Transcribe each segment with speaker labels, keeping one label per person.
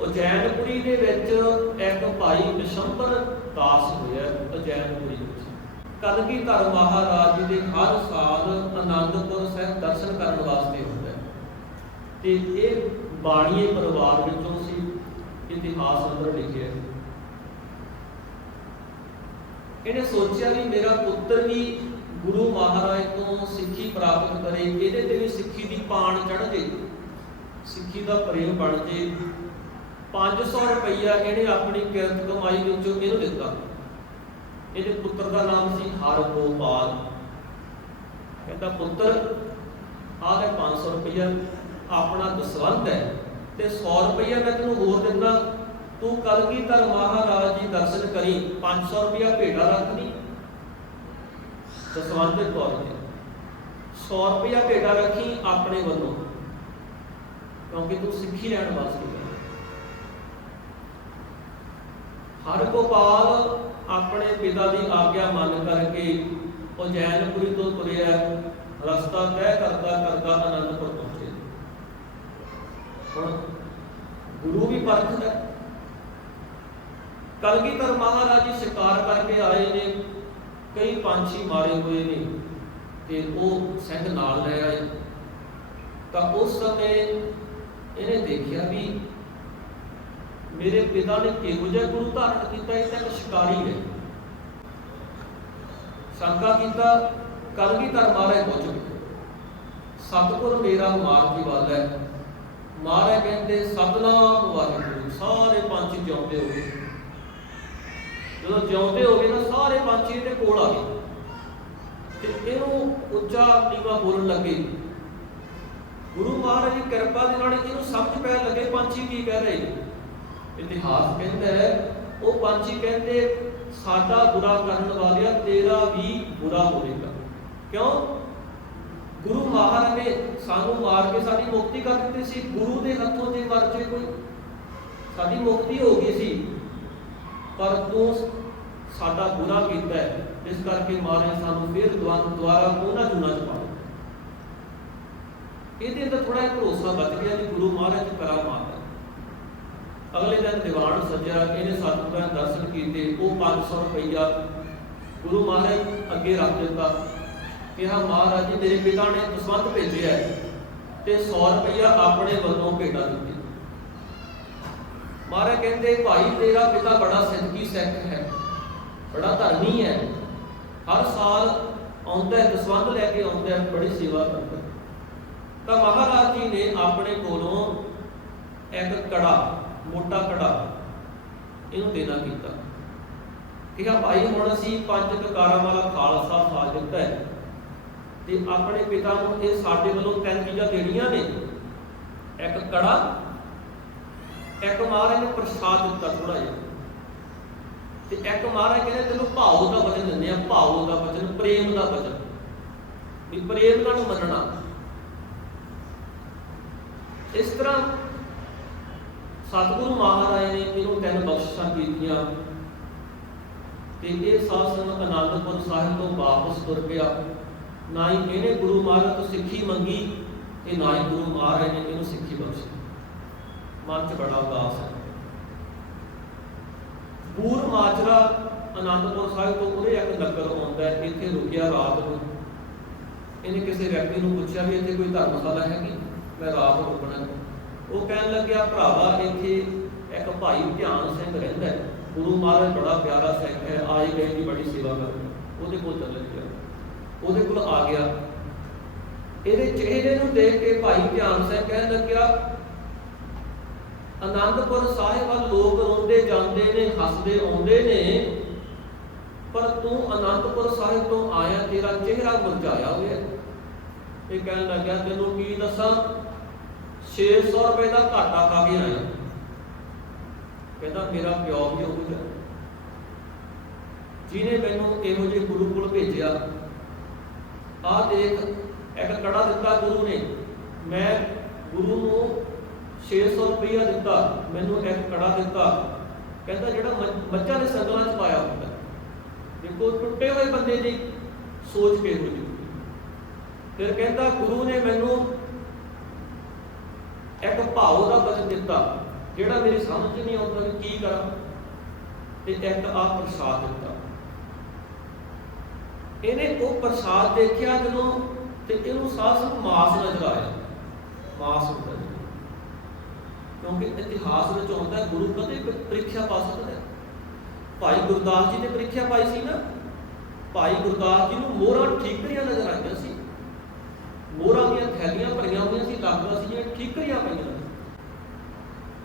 Speaker 1: ਉਜੈਨਪੁਰੀ ਦੇ ਵਿੱਚ ਇੱਕ ਭਾਈ ਵਿਸ਼ੰਬਰ ਦਾਸ ਹੋਇਆ ਉਜੈਨਪੁਰੀ ਵਿੱਚ। ਕਲਗੀਧਰ ਮਹਾਰਾਜ ਜੀ ਦੇ ਹਰ ਸਾਲ ਆਨੰਦਪੁਰ ਸਾਹਿਬ ਦਰਸ਼ਨ ਕਰਨ ਵਾਸਤੇ ਹੁੰਦਾ ਤੇ ਇਹ ਬਾਣੀਏ ਪਰਿਵਾਰ ਵਿੱਚੋਂ ਸੀ, ਇਤਿਹਾਸ ਅੰਦਰ ਲਿਖਿਆ ਇਹਨੇ ਸੋਚਿਆ ਵੀ ਮੇਰਾ ਪੁੱਤਰ ਵੀ ਗੁਰੂ ਮਹਾਰਾਜ ਤੋਂ ਸਿੱਖੀ ਪ੍ਰਾਪਤ ਕਰੇ, ਇਹਦੇ ਤੇ ਵੀ ਸਿੱਖੀ ਦੀ ਪਾਣ ਚੜ ਜੇ, ਸਿੱਖੀ ਦਾ ਪ੍ਰੇਮ ਬਣ ਜੇ। 500 ਰੁਪਈਆ ਇਹਨੇ ਆਪਣੀ ਕਿਰਤ ਕਮਾਈ ਵਿੱਚੋਂ ਇਹਨੂੰ ਦਿੱਤਾ। ਇਹਦੇ ਪੁੱਤਰ ਦਾ ਨਾਮ ਸੀ ਹਰਗੋਪਾਲ। ਕਹਿੰਦਾ ਪੁੱਤਰ ਆਹ ਲੈ 500 ਰੁਪਈਆ ਆਪਣਾ ਦਸਵੰਧ ਹੈ ਤੇ 100 ਰੁਪਈਆ ਮੈਂ ਤੈਨੂੰ ਹੋਰ ਦਿੰਦਾ। ਤੂੰ ਕਲਗੀਧਰ ਮਹਾਰਾਜ ਜੀ ਦਰਸ਼ਨ ਕਰੀ 500 ਰੁਪਈਆ ਭੇਟਾ ਰੱਖ ਲਈ। ਦਸਵੰਧ ਦੇ ਤੌਰ ਤੇ 100 ਰੁਪਈਆ ਭੇਟਾ ਰੱਖੀ ਆਪਣੇ ਵੱਲੋਂ, ਕਿਉਂਕਿ ਤੂੰ ਸਿੱਖੀ ਲੈਣ ਵਾਸਤੇ। ਹਰਗੋਪਾਲ ਆਪਣੇ ਪਿਤਾ ਦੀ ਆਗਿਆ ਮੰਨ ਕਰਕੇ ਉਜੈਨਪੁਰੀ ਤੋਂ ਤੁਰਿਆ ਰਸਤਾ ਤੈਅ ਕਰਦਾ ਕਰਦਾ ਅਨੰਦਪੁਰ ਪਹੁੰਚੇ। ਹੁਣ ਗੁਰੂ ਵੀ ਪਰਖਦਾ ਕਲਗੀਧਰ ਮਹਾਰਾਜ ਜੀ ਸ਼ਿਕਾਰ ਕਰਕੇ ਆਏ ਨੇ, ਕਈ ਪੰਛੀ ਮਾਰੇ ਹੋਏ ਨੇ ਤੇ ਉਹ ਸਿੰਘ ਨਾਲ ਲੈ ਆਏ। ਤਾਂ ਉਸ ਸਮੇਂ ਇਹਨੇ ਦੇਖਿਆ ਵੀ ਮੇਰੇ ਪਿਤਾ ਨੇ ਕਿਹੋ ਜਿਹਾ ਗੁਰੂ ਧਾਰਨ ਕੀਤਾ ਇਹ ਤਾਂ ਇੱਕ ਸ਼ਿਕਾਰੀ ਹੈ ਸ਼ੰਕਾ ਕੀਤਾ ਕਲਗੀਧਰ ਮਹਾਰਾਜ ਪਹੁੰਚ ਗਏ। ਸਤਿਗੁਰ ਮੇਰਾ ਮਾਰਗੀ ਵੱਲ ਹੈ। ਮਹਾਰਾਜ ਕਹਿੰਦੇ, ਸਤਨਾਮ ਵਾਹਿਗੁਰੂ, ਸਾਰੇ ਪੰਛੀ ਜਿਉਂਦੇ ਹੋ ਗਏ। ਜਦੋਂ ਜਿਉਂਦੇ ਹੋ ਗਏ ਨਾ ਸਾਰੇ ਪੰਛੀ ਇਹਦੇ ਕੋਲ ਆ ਗਏ। ਤੇ ਇਹਨੂੰ ਉੱਚਾ ਨੀਵਾ ਬੋਲਣ ਲੱਗੇ। ਗੁਰੂ ਮਹਾਰਾਜ ਦੀ ਕਿਰਪਾ ਦੇ ਨਾਲ ਇਹਨੂੰ ਸਮਝ ਪੈਣ ਲੱਗੇ ਪੰਛੀ ਕੀ ਕਹਿ ਰਹੇ ਇਤਿਹਾਸ ਕਹਿੰਦਾ ਹੈ, ਉਹ ਪੰਛੀ ਕਹਿੰਦੇ, ਸਾਡਾ ਬੁਰਾ ਕਰਨ ਵਾਲਿਆ ਤੇਰਾ ਵੀ ਬੁਰਾ ਹੋਵੇਗਾ। ਕਿਉਂ? ਗੁਰੂ ਮਹਾਰਾਜ ਨੇ ਸਾਨੂੰ ਮਾਰ ਕੇ ਸਾਡੀ ਮੁਕਤੀ ਕਰ ਦਿੱਤੀ ਸੀ, ਗੁਰੂ ਦੇ ਹੱਥੋਂ ਜੇ ਮਰ ਕੋਈ। ਸਾਡੀ ਮੁਕਤੀ ਹੋ ਗਈ ਸੀ, ਪਰ ਤੂੰ ਸਾਡਾ ਬੁਰਾ ਕੀਤਾ ਇਸ ਕਰਕੇ ਮਹਾਰਾਜ ਸਾਨੂੰ ਫਿਰ ਦੁਆਰਾ ਉਹਨਾਂ ਜੁਨਾ ਚ ਪਾ ਇਹਦੇ ਅੰਦਰ ਥੋੜਾ ਭਰੋਸਾ ਬਚ ਗਿਆ ਵੀ ਗੁਰੂ ਮਹਾਰਾਜ ਕਰਾ ਮਾਰਦਾ ਅਗਲੇ ਦਿਨ ਦੀਵਾਨ ਸੱਜਿਆ, ਇਹਨੇ ਸਤਿਗੁਰਾਂ ਦਰਸ਼ਨ ਕੀਤੇ, ਉਹ 500 ਰੁਪਈਆ ਗੁਰੂ ਮਹਾਰਾਜ ਅੱਗੇ ਰੱਖ ਦਿੱਤਾ। ਕਿਹਾ, ਮਹਾਰਾਜ ਜੀ ਮੇਰੇ ਪਿਤਾ ਨੇ ਦਸਵੰਧ ਭੇਜਿਆ ਤੇ 100 ਰੁਪਈਆ ਆਪਣੇ ਵੱਲੋਂ ਭੇਟਾ ਦਿੱਤੀ। ਮਹਾਰਾਜ ਕਹਿੰਦੇ, ਭਾਈ, ਤੇਰਾ ਪਿਤਾ ਬੜਾ ਸਿੱਧੀ ਸਿੱਖ ਹੈ, ਬੜਾ ਧਰਮੀ ਹੈ। ਹਰ ਸਾਲ ਆਉਂਦਾ ਹੈ ਦਸਵੰਧ ਲੈ ਕੇ ਆਉਂਦਾ ਹੈ ਬੜੀ ਸੇਵਾ ਕਰਦਾ ਤਾਂ ਮਹਾਰਾਜ ਜੀ ਨੇ ਆਪਣੇ ਕੋਲੋਂ ਇੱਕ ਕੜਾ, ਮੋਟਾ ਕੜਾ ਇਹਨੂੰ ਦੇਣਾ ਕੀਤਾ। ਕਿਹਾ, ਭਾਈ, ਹੁਣ ਅਸੀਂ ਪੰਜ ਕਕਾਰਾਂ ਵਾਲਾ ਖਾਲਸਾ ਖਾ ਦਿੱਤਾ ਹੈ ਤੇ ਆਪਣੇ ਪਿਤਾ ਨੂੰ ਇਹ ਸਾਡੇ ਵੱਲੋਂ ਤਿੰਨ ਚੀਜ਼ਾਂ ਦੇਣੀਆਂ ਨੇ। ਇੱਕ ਕੜਾ, ਇੱਕ ਮਹਾਰਾਜ ਨੇ ਪ੍ਰਸਾਦ ਦਿੱਤਾ ਥੋੜਾ ਜਿਹਾ। ਤੇ ਇੱਕ ਮਹਾਰਾਜ ਕਹਿੰਦੇ, ਤੈਨੂੰ ਭਾਉ ਦਾ ਵਚਨ ਦਿੰਦੇ ਆ ਭਾਉ ਦਾ ਵਚਨ, ਪ੍ਰੇਮ ਦਾ ਵਚਨ। ਵੀ ਪ੍ਰੇਮ ਨਾਲ ਮੰਨਣਾ। ਇਸ ਤਰ੍ਹਾਂ ਸਤਿਗੁਰੂ ਮਹਾਰਾਜ ਨੇ ਇਹਨੂੰ ਤਿੰਨ ਬਖਸ਼ਿਸ਼ਾਂ ਕੀਤੀਆਂ ਤੇ ਇਹ ਸਾਧ ਅਨੰਦਪੁਰ ਸਾਹਿਬ ਤੋਂ ਵਾਪਸ ਤੁਰ ਗਿਆ ਨਾ ਹੀ ਇਹਨੇ ਗੁਰੂ ਮਹਾਰਾਜ ਤੋਂ ਸਿੱਖੀ ਮੰਗੀ ਤੇ ਨਾ ਹੀ ਗੁਰੂ ਮਹਾਰਾਜ ਨੇ ਇਹਨੂੰ ਸਿੱਖੀ ਬਖਸ਼ੀ। ਮਨ 'ਚ ਬੜਾ ਉਦਾਸ ਹੈ। ਪੂਰ ਮਾਜਰਾ ਅਨੰਦਪੁਰ ਸਾਹਿਬ ਤੋਂ ਉਰੇ ਇੱਕ ਨਗਰ ਆਉਂਦਾ ਹੈ, ਇੱਥੇ ਰੁਕਿਆ ਰਾਤ ਨੂੰ। ਇਹਨੇ ਕਿਸੇ ਵਿਅਕਤੀ ਨੂੰ ਪੁੱਛਿਆ ਵੀ ਇੱਥੇ ਕੋਈ ਧਰਮਸ਼ਾਲਾ ਹੈਗੀ? ਮੈਂ ਰਾਤ ਨੂੰ ਰੁਕਣਾ ਉਹ ਕਹਿਣ ਲੱਗਿਆ, ਭਰਾਵਾ, ਇੱਥੇ ਇੱਕ ਭਾਈ ਧਿਆਨ ਸਿੰਘ ਰਹਿੰਦਾ ਹੈ। ਗੁਰੂ ਮਹਾਰਾਜ ਬੜਾ ਪਿਆਰਾ ਸਿੱਖ ਹੈ, ਆਏ ਗਏ ਦੀ ਬੜੀ ਸੇਵਾ ਕਰਦਾ ਉਹਦੇ ਕੋਲ ਚੱਲ ਗਿਆ। ਉਹਦੇ ਕੋਲ ਆ ਗਿਆ। ਇਹਦੇ ਚਿਹਰੇ ਨੂੰ ਦੇਖ ਕੇ ਭਾਈ ਧਿਆਨ ਸਿੰਘ ਕਹਿਣ ਲੱਗਿਆ ਆਨੰਦਪੁਰ ਸਾਹਿਬ ਵੱਲ ਲੋਕ ਰੋਂਦੇ ਜਾਂਦੇ ਨੇ, ਹੱਸਦੇ ਆਉਂਦੇ ਨੇ, ਪਰ ਤੂੰ ਅਨੰਦਪੁਰ ਸਾਹਿਬ ਤੋਂ ਆਇਆ, ਤੇਰਾ ਚਿਹਰਾ ਮੁਰਝਾਇਆ ਹੋਇਆ ਇਹ ਕਹਿਣ ਲੱਗਿਆ, ਤੈਨੂੰ ਕੀ ਦੱਸਾਂ? 600 ਰੁਪਏ ਦਾ ਘਾਟਾ ਖਾ ਕੇ ਆਇਆ। ਕਹਿੰਦਾ, ਮੇਰਾ ਪਿਓ ਵੀ ਉਹ ਜਿਹਾ। ਜਿਹਨੇ ਮੈਨੂੰ ਇਹੋ ਜਿਹੇ ਗੁਰੂ ਕੋਲ ਭੇਜਿਆ ਆਹ ਦੇਖ, ਇੱਕ ਕੜਾ ਦਿੱਤਾ ਗੁਰੂ ਨੇ। ਮੈਂ ਗੁਰੂ ਨੂੰ 600 ਰੁਪਇਆ ਦਿੱਤਾ, ਮੈਨੂੰ ਇੱਕ ਕੜਾ ਦਿੱਤਾ। ਕਹਿੰਦਾ, ਜਿਹੜਾ ਮ- ਮੱਝਾਂ ਦੇ ਸੰਗਲਾਂ 'ਚ ਪਾਇਆ ਹੁੰਦਾ, ਦੇਖੋ, ਟੁੱਟੇ ਹੋਏ ਬੰਦੇ ਦੀ ਸੋਚ ਕੇ ਹੋਈ ਫਿਰ ਕਹਿੰਦਾ, ਗੁਰੂ ਨੇ ਮੈਨੂੰ ਇੱਕ ਭਾਉ ਦਾ ਬਚਨ ਦਿੱਤਾ, ਜਿਹੜਾ ਮੇਰੀ ਸਮਝ 'ਚ ਨਹੀਂ ਆਉਂਦਾ ਵੀ ਕੀ ਕਰਾਂ, ਤੇ ਇੱਕ ਆ ਪ੍ਰਸਾਦ ਦਿੱਤਾ। ਇਹਨੇ ਉਹ ਪ੍ਰਸਾਦ ਦੇਖਿਆ ਜਦੋਂ ਤੇ ਇਹਨੂੰ ਸਾਹ ਸਿਰਫ ਮਾਸ ਨਜ਼ਰ ਆਇਆ। ਮਾਸ ਹੁੰਦਾ ਜੀ। ਕਿਉਂਕਿ ਇਤਿਹਾਸ ਵਿੱਚ ਆਉਂਦਾ, ਗੁਰੂ ਕਦੇ ਪ੍ਰੀਖਿਆ ਪਾ ਸਕਦਾ ਹੈ। ਭਾਈ ਗੁਰਦਾਸ ਜੀ ਨੇ ਪ੍ਰੀਖਿਆ ਪਾਈ ਸੀ ਨਾ? ਭਾਈ ਗੁਰਦਾਸ ਜੀ ਨੂੰ ਮੋਹਰਾਂ ਠੀਕਰੀਆਂ ਨਜ਼ਰ ਆਈਆਂ ਸੀ। ਮੋਹਰਾਂ ਦੀਆਂ ਥੈਲੀਆਂ ਭਰੀਆਂ ਹੋਈਆਂ ਸੀ ਲੱਗਦਾ ਸੀ ਜਿਵੇਂ ਠੀਕਰੀਆਂ ਪਈਆਂ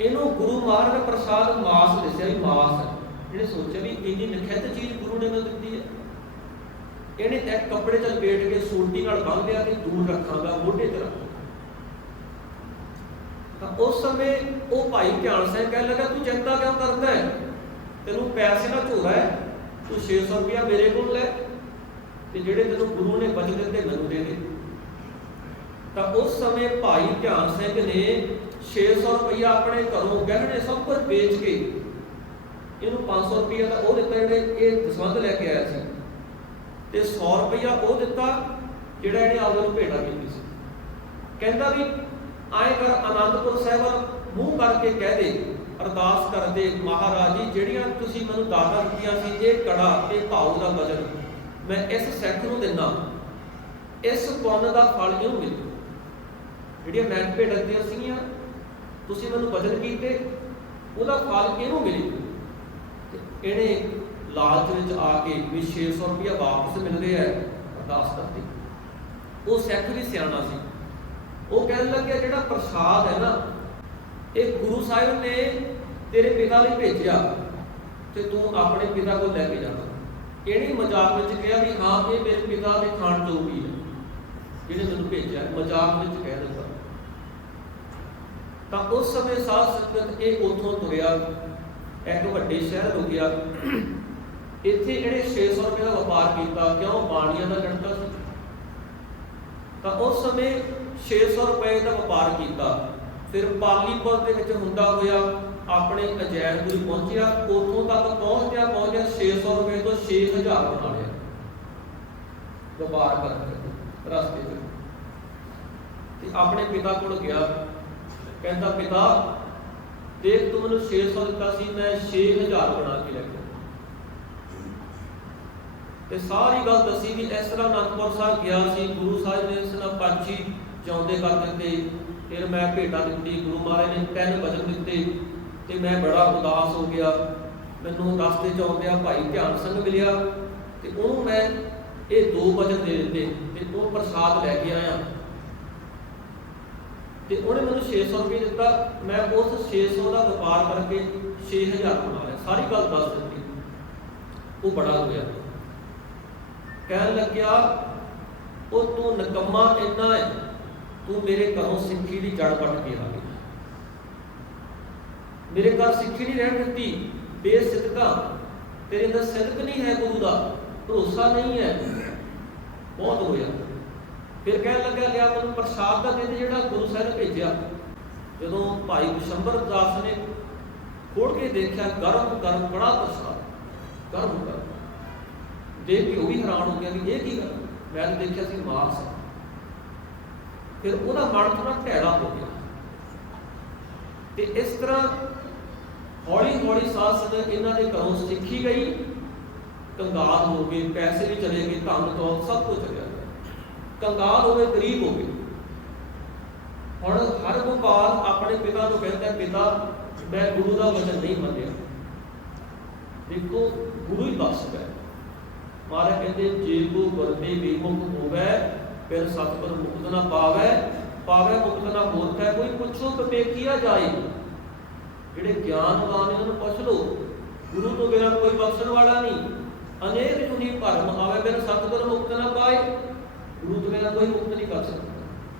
Speaker 1: ਇਹਨੂੰ ਗੁਰੂ ਮਹਾਰਾਜ ਪ੍ਰਸਾਦ ਮਾਸ ਦੱਸਿਆ ਵੀ ਮਾਸ ਹੈ। ਸੋਚਿਆ ਵੀ ਇੰਨੀ ਨਖਿੱਤ ਚੀਜ਼ ਗੁਰੂ ਨੇ ਮੈਨੂੰ ਦਿੱਤੀ ਹੈ। ਇਹਨੇ ਇੱਕ ਕੱਪੜੇ ਚ ਲਪੇਟ ਕੇ ਸੂਟੀ ਨਾਲ ਬੰਨ੍ਹ ਲਿਆ ਤੇ ਦੂਰ ਰੱਖਾਂਗਾ ਮੋਢੇ ਤੇ ਰੱਖ ਤਾਂ ਉਸ ਸਮੇਂ ਉਹ ਭਾਈ ਧਿਆਨ ਸਿੰਘ ਕਹਿਣ ਲੱਗਾ, ਤੂੰ ਚਿੰਤਾ ਕਿਉਂ ਕਰਦਾ ਹੈ? ਤੈਨੂੰ ਪੈਸੇ ਦਾ ਝੋਰਾ ਹੈ? ਤੂੰ 600 ਰੁਪਇਆ ਮੇਰੇ ਕੋਲ ਲੈ। ਤੇ ਜਿਹੜੇ ਤੈਨੂੰ ਗੁਰੂ ਨੇ ਬਚਨ ਦਿੱਤੇ, ਮੈਨੂੰ ਦੇ ਦੇ। ਤਾਂ ਉਸ ਸਮੇਂ ਭਾਈ ਧਿਆਨ ਸਿੰਘ ਨੇ 600 ਰੁਪਇਆ ਆਪਣੇ ਘਰੋਂ ਗਹਿਣੇ ਸਭ ਕੁਝ ਵੇਚ ਕੇ ਇਹਨੂੰ 500 ਰੁਪਇਆ ਤਾਂ ਉਹ ਦਿੱਤਾ ਜਿਹੜੇ ਇਹ ਦਸਵੰਧ ਲੈ ਕੇ ਆਇਆ ਸੀ। ਤੇ 100 ਰੁਪਇਆ ਉਹ ਦਿੱਤਾ ਜਿਹੜਾ ਇਹਨੇ ਆਪਦੇ ਨੂੰ ਭੇਟਾ ਕੀਤੀ ਸੀ। ਕਹਿੰਦਾ ਵੀ ਆਏ ਕਰ ਆਨੰਦਪੁਰ ਸਾਹਿਬ ਮੂੰਹ ਕਰਕੇ ਕਹਿ ਦੇ, ਅਰਦਾਸ ਕਰਦੇ ਮਹਾਰਾਜ ਜੀ, ਜਿਹੜੀਆਂ ਤੁਸੀਂ ਮੈਨੂੰ ਦਾਤਾਂ ਦਿੱਤੀਆਂ ਸੀ, ਇਹ ਕੜਾ ਤੇ ਭਾਉ ਦਾ ਵਜਨ ਮੈਂ ਇਸ ਸਿੱਖ ਨੂੰ ਦਿੰਦਾ। ਇਸ ਪੁੰਨ ਦਾ ਫਲ ਇਹਨੂੰ ਮਿਲੇ ਜਿਹੜੀਆਂ ਮੈਂ ਭੇਟਾਂ ਦਿੱਤੀਆਂ ਸੀਗੀਆਂ, ਤੁਸੀਂ ਮੈਨੂੰ ਵਜਨ ਕੀਤੇ, ਉਹਦਾ ਫਲ ਇਹਨੂੰ ਮਿਲੇ ਤੇ ਇਹਨੇ ਲਾਲਚ ਵਿੱਚ ਆ ਕੇ ਵੀ 600 ਰੁਪਇਆ ਵਾਪਸ ਮਿਲ ਰਿਹਾ ਅਰਦਾਸ ਕਰਦੀ। ਉਹ ਸਿੱਖ ਵੀ ਸਿਆਣਾ ਸੀ। ਉਹ ਕਹਿਣ ਲੱਗਿਆ, ਜਿਹੜਾ ਪ੍ਰਸਾਦ ਹੈ ਨਾ, ਇਹ ਗੁਰੂ ਸਾਹਿਬ ਨੇ ਤੇਰੇ ਪਿਤਾ ਲਈ ਭੇਜਿਆ ਤੇ ਤੂੰ ਆਪਣੇ ਪਿਤਾ ਕੋਲ ਲੈ ਕੇ ਜਾਣਾ ਇਹਨੇ ਮਜ਼ਾਕ ਵਿੱਚ ਕਿਹਾ ਵੀ ਹਾਂ, ਇਹ ਮੇਰੇ ਪਿਤਾ ਦੇ ਖਾਣ ਜੋਗੀ ਹੈ। ਜਿਹਨੇ ਮੈਨੂੰ ਭੇਜਿਆ, ਮਜ਼ਾਕ ਵਿੱਚ ਕਹਿ ਦਿੱਤਾ। ਤਾਂ ਉਸ ਸਮੇਂ ਸਾਧ ਸੰਗਤ ਇਹ ਉਥੋਂ ਤੁਰਿਆ ਇੱਕ ਵੱਡੇ ਸ਼ਹਿਰ ਹੋ ਗਿਆ। ਇੱਥੇ ਇਹਨੇ 600 ਰੁਪਏ ਦਾ ਵਪਾਰ ਕੀਤਾ, ਕਿਉਂ ਬਾਣੀਆਂ ਦਾ ਲੜਕਾ ਸੀ? ਤਾਂ ਉਸ ਸਮੇਂ 600 ਰੁਪਏ ਦਾ ਵਪਾਰ ਕੀਤਾ। ਫਿਰ ਪਾਲੀਪੁਰ ਦੇ ਵਿੱਚ ਹੁੰਦਾ ਹੋਇਆ, ਆਪਣੇ ਅਜੈਬਪੁਰ ਪਹੁੰਚਿਆ। ਉਥੋਂ ਤੱਕ ਪਹੁੰਚਿਆ ਪਹੁੰਚਿਆ 600 ਰੁਪਏ ਤੋਂ 6000 ਬਣਾ ਲਿਆ। ਵਪਾਰ ਕਰਕੇ ਰਸਤੇ ਤੇ ਆਪਣੇ ਪਿਤਾ ਕੋਲ ਗਿਆ। ਕਹਿੰਦਾ, ਪਿਤਾ ਦੇਖ ਤੂੰ ਮੈਨੂੰ 600 ਦਿੱਤਾ ਸੀ, ਮੈਂ 6000 ਬਣਾ ਕੇ ਲੈ ਕੇ ਤੇ ਸਾਰੀ ਗੱਲ ਦੱਸੀ ਵੀ ਇਸ ਤਰ੍ਹਾਂ ਅਨੰਦਪੁਰ ਸਾਹਿਬ ਗਿਆ ਸੀ, ਗੁਰੂ ਸਾਹਿਬ ਨੇ ਇਸ ਨਾਲ ਪੰਛੀ ਚਾਉਂਦੇ ਕਰ ਦਿੱਤੇ। ਫਿਰ ਮੈਂ ਭੇਟਾ ਦਿੱਤੀ, ਗੁਰੂ ਮਹਾਰਾਜ ਨੇ ਤਿੰਨ ਵਚਨ ਦਿੱਤੇ ਤੇ ਮੈਂ ਬੜਾ ਉਦਾਸ ਹੋ ਗਿਆ। ਮੈਨੂੰ ਰਸਤੇ ਚ ਆਉਂਦਿਆਂ ਭਾਈ ਧਿਆਨ ਸਿੰਘ ਮਿਲਿਆ ਤੇ ਉਹਨੂੰ ਮੈਂ ਇਹ ਦੋ ਵਚਨ ਦੇ ਦਿੱਤੇ ਤੇ ਉਹ ਪ੍ਰਸਾਦ ਲੈ ਕੇ ਆਇਆ। ਤੇ ਉਹਨੇ ਮੈਨੂੰ 600 ਰੁਪਏ ਦਿੱਤਾ। ਮੈਂ ਉਸ 600 ਦਾ ਵਪਾਰ ਕਰਕੇ 6000 ਬਣਾ ਸਾਰੀ ਗੱਲ ਦੱਸ ਦਿੱਤੀ। ਉਹ ਬੜਾ ਹੋ ਗਿਆ। ਕਹਿਣ ਲੱਗਿਆ, ਉਹ ਤੂੰ ਨਕਮਾ ਇੰਨਾ ਹੈ, ਤੂੰ ਮੇਰੇ ਘਰੋਂ ਸਿੱਖੀ ਦੀ ਜੜ ਪੱਟ ਕੇ ਆ ਗਿਆ ਮੇਰੇ ਘਰ ਸਿੱਖੀ ਨਹੀਂ ਰਹਿਣ ਦਿੱਤੀ। ਬੇਸਿੱਧਕਾ ਤੇਰੇ ਅੰਦਰ ਸਿੱਧਕ ਨਹੀਂ ਹੈ ਗੁਰੂ ਦਾ। ਭਰੋਸਾ ਨਹੀਂ ਹੈ। ਬਹੁਤ ਹੋਇਆ ਫਿਰ ਕਹਿਣ ਲੱਗਾ ਲਿਆ ਮੈਨੂੰ ਪ੍ਰਸਾਦ ਦਾ ਦੇ ਜਿਹੜਾ ਗੁਰੂ ਸਾਹਿਬ ਨੇ ਭੇਜਿਆ। ਜਦੋਂ ਭਾਈ ਵਿਸ਼ੰਬਰ ਦਾਸ ਨੇ ਖੋੜ ਕੇ ਦੇਖਿਆ, ਗਰਮ ਗਰਮ, ਬੜਾ ਪ੍ਰਸਾਦ, ਗਰਮ ਗਰਮ। ਦੇਖ ਕੇ ਉਹ ਵੀ ਹੈਰਾਨ ਹੋ ਗਿਆ ਵੀ ਇਹ ਕੀ ਗੱਲ ਮੈਂ ਦੇਖਿਆ ਸੀ ਮਾਸ ਫਿਰ ਉਹਦਾ ਮਨ ਥੋੜਾ ਢੈੜਾ ਹੋ ਗਿਆ। ਤੇ ਇਸ ਤਰ੍ਹਾਂ ਹੌਲੀ ਹੌਲੀ ਸਾਧ ਸੰਗਤ ਇਹਨਾਂ ਦੇ ਘਰੋਂ ਸਿੱਖੀ ਗਈ। ਕੰਗਾਲ ਹੋ ਗਏ, ਪੈਸੇ ਵੀ ਚਲੇ ਗਏ ਧਨ ਦੌਲਤ ਸਭ ਕੁਝ ਚਲਿਆ। ਗਿਆ ਕੰਗਾਲ ਹੋ ਗਏ ਗਰੀਬ ਹੋ ਗਏ ਹੁਣ ਹਰ ਗੋਪਾਲ ਆਪਣੇ ਪਿਤਾ ਨੂੰ ਕਹਿੰਦਾ ਪਿਤਾ, ਮੈਂ ਗੁਰੂ ਦਾ ਵਚਨ ਨਹੀਂ ਮੰਨਿਆ। ਦੇਖੋ, ਗੁਰੂ ਹੀ ਬਖਸ਼ਦਾ ਹੈ। ਮਹਾਰਾਜ ਕਹਿੰਦੇ, ਜੇ ਕੋ ਵਰਦੇ ਵਿਮੁਖ ਹੋਵੇ, ਫਿਰ ਸਤਿਗੁਰ ਮੁਕਤ ਨਾ ਪਾਵੇ। ਪਾਵੇ ਮੁਕਤ ਨਾ ਹੋਤ ਹੈ ਕੋਈ ਪੁੱਛੋ ਤਪੇਕੀਆ ਜਾਏ। ਜਿਹੜੇ ਗਿਆਨਵਾਨ ਨੇ ਉਹਨੂੰ ਪੁੱਛ ਲੋ ਗੁਰੂ ਤੋਂ ਬਿਨਾਂ ਕੋਈ ਬਖਸ਼ਣ ਵਾਲਾ ਨਹੀਂ। ਅਨੇਕ ਜੁਨੀ ਭਰਮ ਆਵੇ ਬਿਨ ਸਤਿਗੁਰ ਮੁਕਤ ਨਾ ਪਾਏ। ਗੁਰੂ ਤੋਂ ਬਿਨਾਂ ਕੋਈ ਮੁਕਤ ਨਹੀਂ ਕਰ ਸਕਦਾ।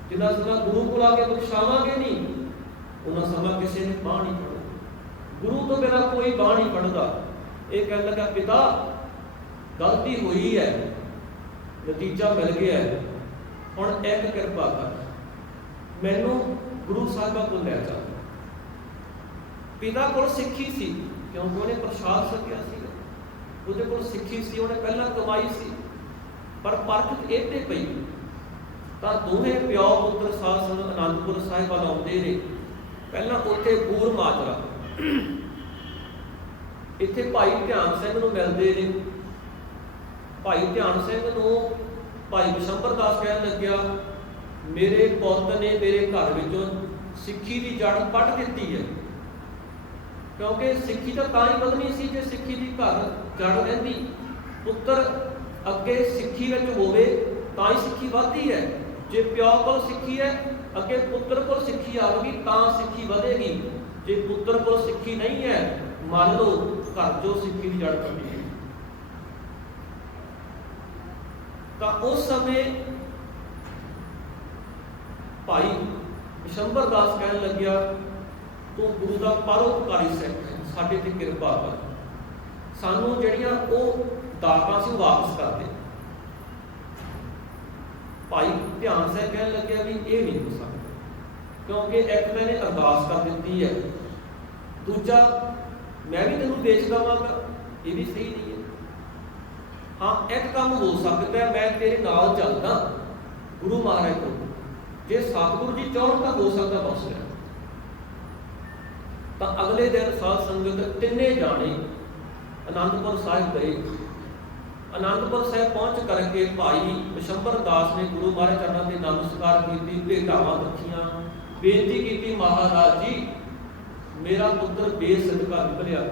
Speaker 1: ਜਿੰਨਾ ਸਮਾਂ ਗੁਰੂ ਕੋਲ ਆ ਕੇ ਬਖਸ਼ਾਵਾਂਗੇ ਨਹੀਂ, ਉਹਨਾਂ ਸਮਾਂ ਕਿਸੇ ਨੇ ਬਾਹ ਨਹੀਂ ਗੁਰੂ ਤੋਂ ਬਿਨਾਂ ਕੋਈ ਬਾਹ ਨਹੀਂ ਪੜਦਾ ਇਹ ਕਹਿਣ ਲੱਗਾ, ਪਿਤਾ, ਗਲਤੀ ਹੋਈ ਹੈ। ਨਤੀਜਾ ਮਿਲ ਗਿਆ ਹੈ। ਹੁਣ ਇੱਕ ਕਿਰਪਾ ਕਰ। ਮੈਨੂੰ ਗੁਰੂ ਸਾਹਿਬਾਂ ਕੋਲ ਲੈ ਜਾ। ਪਿਤਾ ਕੋਲ ਸਿੱਖੀ ਸੀ, ਕਿਉਂਕਿ ਉਹਨੇ ਪ੍ਰਸ਼ਾਦ ਸਕਿਆ ਸੀ ਉਹਦੇ ਕੋਲ ਸਿੱਖੀ ਸੀ, ਉਹਨੇ ਪਹਿਲਾਂ ਕਮਾਈ ਸੀ। ਪਰ ਪਰਖ ਇਹ ਤੇ ਪਈ ਤਾਂ ਦੋਹੇ ਪਿਓ ਪੁੱਤਰ ਸਾਧ ਸੰਗਤ ਅਨੰਦਪੁਰ ਸਾਹਿਬ ਵੱਲ ਆਉਂਦੇ ਨੇ ਪਹਿਲਾਂ ਉੱਥੇ ਪੂਰ ਮਾਜਰਾ। ਇੱਥੇ ਭਾਈ ਧਿਆਨ ਸਿੰਘ ਨੂੰ ਮਿਲਦੇ ਨੇ। ਭਾਈ ਧਿਆਨ ਸਿੰਘ ਨੂੰ ਭਾਈ ਬਿਸ਼ੰਬਰ ਦਾਸ ਕਹਿਣ ਲੱਗਿਆ, ਮੇਰੇ ਪੁੱਤ ਨੇ ਮੇਰੇ ਘਰ ਵਿੱਚੋਂ ਸਿੱਖੀ ਦੀ ਜੜ ਪੱਟ ਦਿੱਤੀ ਹੈ। ਕਿਉਂਕਿ ਸਿੱਖੀ ਤਾਂ ਤਾਂ ਹੀ ਵਧਣੀ ਸੀ ਜੇ ਸਿੱਖੀ ਦੀ ਘਰ ਜੜ ਰਹਿੰਦੀ। ਪੁੱਤਰ ਅੱਗੇ ਸਿੱਖੀ ਵਿੱਚ ਹੋਵੇ, ਤਾਂ ਹੀ ਸਿੱਖੀ ਵੱਧਦੀ ਹੈ। ਜੇ ਪਿਓ ਕੋਲ ਸਿੱਖੀ ਹੈ, ਅੱਗੇ ਪੁੱਤਰ ਕੋਲ ਸਿੱਖੀ ਆਵੇਗੀ ਤਾਂ ਸਿੱਖੀ ਵਧੇਗੀ। ਜੇ ਪੁੱਤਰ ਕੋਲ ਸਿੱਖੀ ਨਹੀਂ ਹੈ, ਮੰਨ ਲਓ ਘਰ ਚੋਂ ਸਿੱਖੀ ਦੀ ਜੜ ਪੱਟੀ ਹੈ ਤਾਂ ਉਸ ਸਮੇਂ ਭਾਈ ਵਿਸ਼ੰਬਰ ਦਾਸ ਕਹਿਣ ਲੱਗਿਆ, ਤੂੰ ਗੁਰੂ ਦਾ ਪਰਉਪਕਾਰੀ ਸਿੱਖ ਸਾਡੇ ਤੇ ਕਿਰਪਾ ਕਰ। ਸਾਨੂੰ ਜਿਹੜੀਆਂ ਉਹ ਦਾਤਾਂ ਸੀ ਵਾਪਸ ਕਰ ਦੇ ਭਾਈ ਧਿਆਨ ਸਿੰਘ ਕਹਿਣ ਲੱਗਿਆ ਵੀ ਇਹ ਨਹੀਂ ਹੋ ਸਕਦਾ। ਕਿਉਂਕਿ ਇੱਕ ਮੈਨੇ ਅਰਦਾਸ ਕਰ ਦਿੱਤੀ ਹੈ। ਦੂਜਾ ਮੈਂ ਵੀ ਤੈਨੂੰ ਵੇਚ ਦਵਾਂਗਾ। ਇਹ ਵੀ ਸਹੀ ਨਹੀਂ ਹੈ। ਹਾਂ ਇੱਕ ਕੰਮ ਹੋ ਸਕਦਾ ਹੈ, ਮੈਂ ਤੇਰੇ ਨਾਲ ਚੱਲਦਾ। ਗੁਰੂ ਮਹਾਰਾਜ ਕੋਲ। ਜੇ ਸਤਿਗੁਰੂ ਜੀ ਚਾਹਣ ਤਾਂ ਹੋ ਸਕਦਾ ਬਸ ਤਾਂ ਅਗਲੇ ਦਿਨ ਸਾਧ ਸੰਗਤ ਤਿੰਨੇ ਜਾਣੇ ਅਨੰਦਪੁਰ ਸਾਹਿਬ ਗਏ। ਅਨੰਦਪੁਰ ਸਾਹਿਬ ਪਹੁੰਚ ਕਰਕੇ ਭਾਈ ਬਿਸ਼ੰਬਰ ਦਾਸ ਨੇ ਗੁਰੂ ਮਹਾਰਾਜ ਚਰਨਾਂ ਦੇ ਨਮਸਕਾਰ ਕੀਤੀ, ਭੇਟਾਵਾਂ ਰੱਖੀਆਂ, ਬੇਨਤੀ ਕੀਤੀ ਮਹਾਰਾਜ ਜੀ, ਮੇਰਾ ਪੁੱਤਰ ਬੇਸਦਕਾ ਨਿਕਲਿਆ।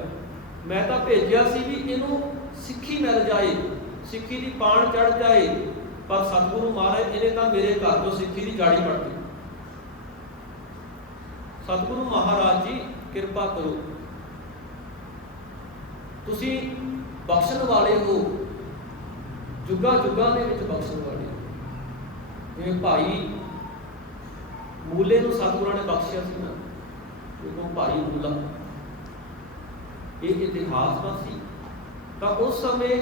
Speaker 1: ਮੈਂ ਤਾਂ ਭੇਜਿਆ ਸੀ ਵੀ ਇਹਨੂੰ ਸਿੱਖੀ ਮਿਲ ਜਾਏ, ਸਿੱਖੀ ਦੀ ਪਾਣ ਚੜ ਜਾਏ, ਪਰ ਸਤਿਗੁਰੂ ਮਹਾਰਾਜ ਇਹਨੇ ਤਾਂ ਮੇਰੇ ਘਰ ਤੋਂ ਸਿੱਖੀ ਦੀ ਗਾੜੀ ਪੜ ਦਿੱਤੀ। ਸਤਿਗੁਰੂ ਮਹਾਰਾਜ ਜੀ, ਕਿਰਪਾ ਕਰੋ। ਤੁਸੀਂ ਬਖਸ਼ਣ ਵਾਲੇ ਹੋ ਜੁਗਾ ਜੁਗਾ ਦੇ ਵਿੱਚ ਬਖਸ਼ਣ ਵਾਲੇ ਜਿਵੇਂ ਭਾਈ ਮੂਲੇ ਨੂੰ ਸਤਿਗੁਰਾਂ ਨੇ ਬਖਸ਼ਿਆ ਸੀ ਨਾ ਉਹ ਭਾਈ ਮੂਲਾ। ਇਹ ਇਤਿਹਾਸ ਦਾ ਤਾਂ ਉਸ ਸਮੇਂ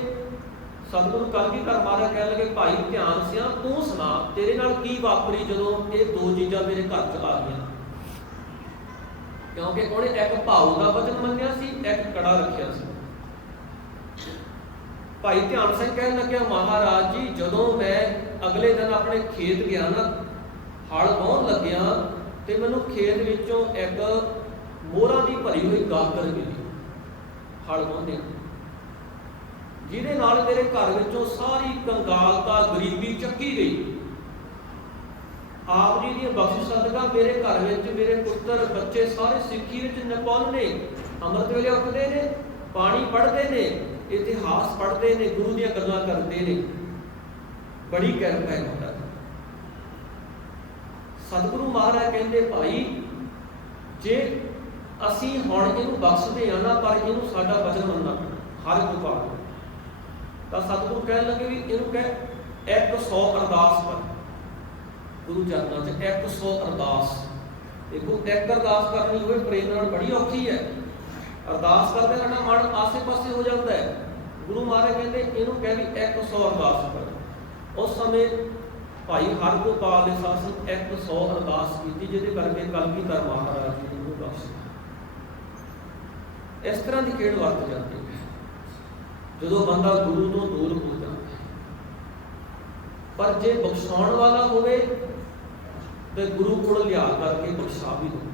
Speaker 1: ਸਤਿਗੁਰੂ ਕਲਗੀਧਰ ਮਹਾਰਾਜ ਕਹਿਣ ਲੱਗੇ, ਭਾਈ, ਧਿਆਨ ਸਿਆ, ਤੂੰ ਸੁਣਾ, ਤੇਰੇ ਨਾਲ ਕੀ ਵਾਪਰੀ ਜਦੋਂ ਇਹ ਦੋ ਚੀਜ਼ਾਂ ਮੇਰੇ ਘਰ ਚ ਆ ਗਈਆਂ? ਕਿਉਂਕਿ ਉਹਨੇ ਇੱਕ ਭਾਉ ਦਾ ਵਚਨ ਮੰਨਿਆ ਸੀ, ਇੱਕ ਕੜਾ ਰੱਖਿਆ ਸੀ। ਭਾਈ ਧਿਆਨ ਸਿੰਘ ਕਹਿਣ ਲੱਗਿਆ, ਮਹਾਰਾਜ ਜੀ, ਜਦੋਂ ਮੈਂ ਅਗਲੇ ਦਿਨ ਆਪਣੇ ਖੇਤ ਗਿਆ ਨਾ, ਹਲ ਵਾਹੁਣ ਲੱਗਿਆ ਤੇ ਮੈਨੂੰ ਖੇਤ ਵਿੱਚੋਂ ਇੱਕ ਮੋਹਰਾਂ ਦੀ ਭਰੀ ਹੋਈ ਗਾਗਰ ਮਿਲੀ ਹਲ ਵਾਹੁੰਦੇ ਜਿਹਦੇ ਨਾਲ ਮੇਰੇ ਘਰ ਵਿੱਚੋਂ ਸਾਰੀ ਕੰਗਾਲਤਾ ਗਰੀਬੀ ਚੱਕੀ ਗਈ। ਆਪ ਜੀ ਦੀ ਬਖਸ਼ਿਸ਼ ਸਦਕਾ ਮੇਰੇ ਘਰ ਵਿੱਚ ਮੇਰੇ ਪੁੱਤਰ, ਬੱਚੇ ਸਾਰੇ ਸਿੱਖੀ ਵਿੱਚ ਨਿਪੁੰਨ ਨੇ। ਅੰਮ੍ਰਿਤ ਵੇਲੇ ਉੱਠਦੇ ਨੇ, ਪਾਣੀ ਪੜ੍ਹਦੇ ਨੇ ਇਤਿਹਾਸ ਪੜ੍ਹਦੇ ਨੇ ਗੁਰੂ ਦੀਆਂ ਗੱਲਾਂ ਕਰਦੇ ਨੇ। ਬੜੀ ਕਿਰਪਾ ਹੈ ਮਾਤਾ ਦੀ ਸਤਿਗੁਰੂ ਮਹਾਰਾਜ ਕਹਿੰਦੇ ਭਾਈ ਜੇ ਅਸੀਂ ਹੁਣ ਇਹਨੂੰ ਬਖਸ਼ਦੇ ਆ ਨਾ ਪਰ ਇਹਨੂੰ ਸਾਡਾ ਵਚਨ ਮੰਨਣਾ ਪੈਣਾ, ਹਰ ਇੱਕ ਪਾਪ ਤਾਂ ਸਤਿਗੁਰੂ ਕਹਿਣ ਲੱਗੇ ਵੀ ਇਹਨੂੰ ਕਹਿ 100 ਅਰਦਾਸ ਕਰ। ਗੁਰੂ ਚਰਨਾਂ 'ਚ 100 ਅਰਦਾਸ। ਦੇਖੋ ਇੱਕ ਅਰਦਾਸ ਕਰਨੀ ਹੋਵੇ ਪ੍ਰੇਮ ਨਾਲ ਬੜੀ ਔਖੀ ਹੈ। ਅਰਦਾਸ ਕਰਦੇ ਸਾਡਾ ਮਨ ਆਸੇ-ਪਾਸੇ ਹੋ ਜਾਂਦਾ ਹੈ। ਗੁਰੂ ਮਹਾਰਾਜ ਕਹਿੰਦੇ, ਇਹਨੂੰ ਕਹਿ ਵੀ 100 ਅਰਦਾਸ ਕਰ। ਉਸ ਸਮੇਂ ਭਾਈ ਹਰਗੋਪਾਲ ਦੇ ਸਾਸਨ 100 ਅਰਦਾਸ ਕੀਤੀ, ਜਿਹਦੇ ਕਰਕੇ ਕਲਗੀਧਰ ਮਹਾਰਾਜ ਜੀ ਨੂੰ ਬਖਸ਼ ਇਸ ਤਰ੍ਹਾਂ ਦੀ ਖੇਡ ਵਰਤ ਜਾਂਦੀ ਹੈ। ਜਦੋਂ ਬੰਦਾ ਗੁਰੂ ਤੋਂ ਦੂਰ ਹੋ ਜਾਂਦਾ ਪਰ ਜੇ ਬਖਸ਼ਾਉਣ ਵਾਲਾ ਹੋਵੇ, ਤੇ ਗੁਰੂ ਕੋਲ ਲਿਆ ਕਰਕੇ ਬਖਸ਼ਾ ਵੀ ਦਿੰਦਾ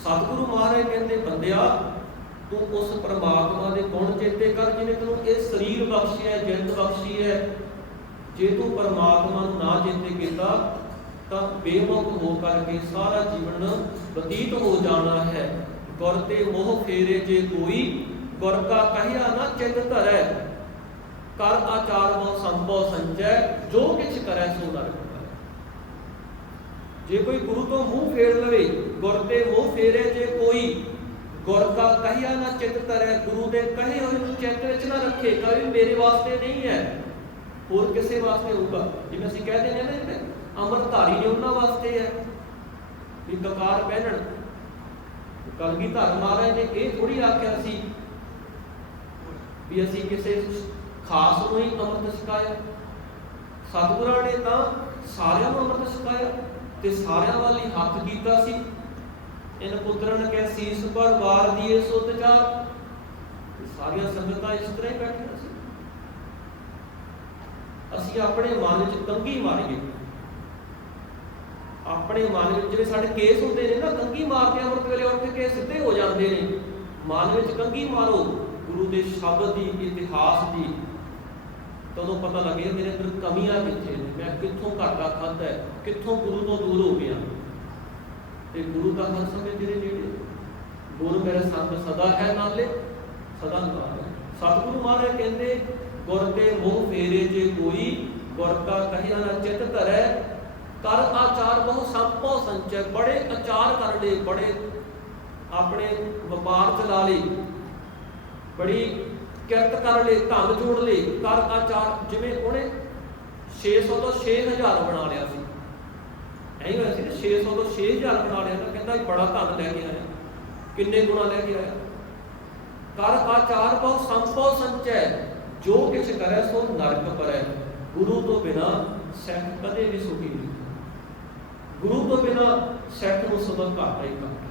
Speaker 1: ਸਤਿਗੁਰੂ ਮਹਾਰਾਜ ਕਹਿੰਦੇ, ਬੰਦਿਆ, ਤੂੰ ਉਸ ਪ੍ਰਮਾਤਮਾ ਦੇ ਗੁਣ ਚੇਤੇ ਕਰ ਜਿਹਨੇ ਤੈਨੂੰ ਇਹ ਸਰੀਰ ਬਖਸ਼ਿਆ ਜਿੰਦ ਬਖਸ਼ੀ ਹੈ। ਜੇ ਤੂੰ ਪਰਮਾਤਮਾ ਨੂੰ ਨਾ ਚੇਤੇ ਕੀਤਾ, ਤਾਂ ਬੇਮੁਖ ਹੋ ਕਰਕੇ ਸਾਰਾ ਜੀਵਨ ਬਤੀਤ ਹੋ ਜਾਣਾ ਹੈ। ਗੁਰ ਤੇ ਮੋਹ ਫੇਰੇ ਜੇ ਕੋਈ, ਗੁਰ ਕਾ ਕਹਿਆ ਨਾ ਚਿਤ ਧਰੈ। ਕਰ ਆਚਾਰ ਮੋ ਸੰਭੋ ਸੰਚੈ, ਜੋ ਕਿਛ ਕਰੈ ਸੋ ਨਰਕ। ਜੇ ਕੋਈ ਗੁਰੂ ਤੋਂ ਮੂੰਹ ਫੇਰ ਲਵੇ, ਗੁਰ ਤੇ ਮੂੰਹ ਫੇਰੇ ਜੇ ਕੋਈ, ਗੁਰ ਕਾ ਕਹਿਆ ਨਾ ਚਿਤ ਧਰੈ ਗੁਰੂ ਦੇ ਕਹੇ ਹੋਏ ਨੂੰ ਚਿੱਤ ਵਿੱਚ ਨਾ ਰੱਖੇ ਕਹੇ ਮੇਰੇ ਵਾਸਤੇ ਨਹੀਂ ਹੈ। ਹੋਰ ਕਿਸੇ ਵਾਸਤੇ ਹੋਊਗਾ? ਜਿਵੇਂ ਅਸੀਂ ਕਹਿ ਦਿੰਦੇ ਹਾਂ ਨਾ ਅੰਮ੍ਰਿਤਧਾਰੀ ਨੇ ਉਹਨਾਂ ਵਾਸਤੇ ਹੈ। ਵੀ ਕਕਾਰ ਪਹਿਨਣ। ਕਲਗੀ ਧਰ ਮਹਾਰਾਜ ਨੇ ਇਹ ਥੋੜੀ ਆਖਿਆ ਸੀ ਵੀ ਅਸੀਂ ਕਿਸੇ ਖਾਸ ਨੂੰ ਹੀ ਅੰਮ੍ਰਿਤ ਛਕਾਇਆ। ਸਤਿਗੁਰਾਂ ਨੇ ਤਾਂ ਸਾਰਿਆਂ ਨੂੰ ਅੰਮ੍ਰਿਤ ਛਕਾਇਆ। ਤੇ ਸਾਰਿਆਂ ਵੱਲ ਹੀ ਹੱਥ ਕੀਤਾ ਸੀ। ਇਨ ਪੁੱਤਰਨ ਕੇ ਸੀਸ ਪਰ ਵਾਰ ਦੀਏ ਸੁਤ ਚਾਰ। ਸਾਰੀਆਂ ਸੰਗਤਾਂ ਇਸ ਤਰ੍ਹਾਂ ਹੀ ਬੈਠੀਆਂ ਸੀ। ਅਸੀਂ ਆਪਣੇ ਮਨ ਵਿੱਚ ਤੰਗੀ ਮਾਰੀਏ ਆਪਣੇ ਮਨ ਵਿੱਚ ਜਿਹੜੇ ਸਾਡੇ ਕੇਸ ਹੁੰਦੇ ਨੇ ਨਾ ਕੰਗੀ ਮਾਰਦੇ ਅੰਮ੍ਰਿਤ ਵੇਲੇ ਉੱਠ ਕੇ ਸਿੱਧੇ ਹੋ ਜਾਂਦੇ ਨੇ। ਮਨ ਵਿੱਚ ਕੰਗੀ ਮਾਰੋ, ਗੁਰੂ ਦੇ ਸ਼ਬਦ ਦੀ, ਇਤਿਹਾਸ ਦੀ ਤਦੋਂ ਪਤਾ ਲੱਗੇ ਮੇਰੇ ਅੰਦਰ ਕਮੀਆਂ ਕਿੱਥੇ ਨੇ। ਮੈਂ ਕਿੱਥੋਂ ਘਾਟਾ ਖਾਧਾ ਹੈ? ਕਿੱਥੋਂ ਗੁਰੂ ਤੋਂ ਦੂਰ ਹੋ ਗਿਆ? ਤੇ ਗੁਰੂ ਦਾ ਹਰ ਸਮੇਂ ਤੇਰੇ ਨੇੜੇ ਗੁਰੂ ਮੇਰੇ ਸੰਗ ਸਦਾ ਹੈ ਨਾਲੇ, ਸਦਾ ਨਾਲ ਹੈ। ਸਤਿਗੁਰੂ ਮਹਾਰਾਜ ਕਹਿੰਦੇ, ਗੁਰ ਤੇ ਮੋਹ ਫੇਰੇ ਜੇ ਕੋਈ, ਗੁਰ ਕਾ ਕਹਿਆ ਨਾ ਚਿਤ ਧਰੈ। ਕਰ ਆਚਾਰ ਬਹੁ ਸੰਪੋ ਸੰਚੈ, ਬੜੇ ਆਚਾਰ ਕਰ ਲਏ ਬੜੇ ਆਪਣੇ ਵਪਾਰ ਚਲਾ ਲਏ ਬੜੀ ਕਿਰਤ ਕਰ ਲਏ, ਧਨ ਜੋੜ ਲਏ ਕਰ ਆਚਾਰ ਜਿਵੇਂ ਉਹਨੇ 600 ਤੋਂ 6000 ਬਣਾ ਲਿਆ ਸੀ। ਐਂ ਹੋਇਆ ਸੀ 600 ਤੋਂ 6000 ਬਣਾ ਲਿਆ ਤਾਂ ਕਹਿੰਦਾ ਬੜਾ ਧਨ ਲੈ ਕੇ ਆਇਆ। ਕਿੰਨੇ ਗੁਣਾ ਲੈ ਕੇ ਆਇਆ? ਕਰ ਆਚਾਰ ਬਹੁ ਸੰਪੋ ਸੰਚੈ। ਜੋ ਕਿਛ ਕਰੈ ਸੋ ਨਰਕ ਪਰੈ। ਗੁਰੂ ਤੋਂ ਬਿਨਾ ਸਿੱਖ ਕਦੇ ਵੀ ਸੁਖੀ ਨਹੀਂ। ਗੁਰੂ ਤੋਂ ਬਿਨਾ ਸਿੱਖ ਨੂੰ ਸਦਾ ਘਾਟਾ ਹੀ ਘਾਟਾ।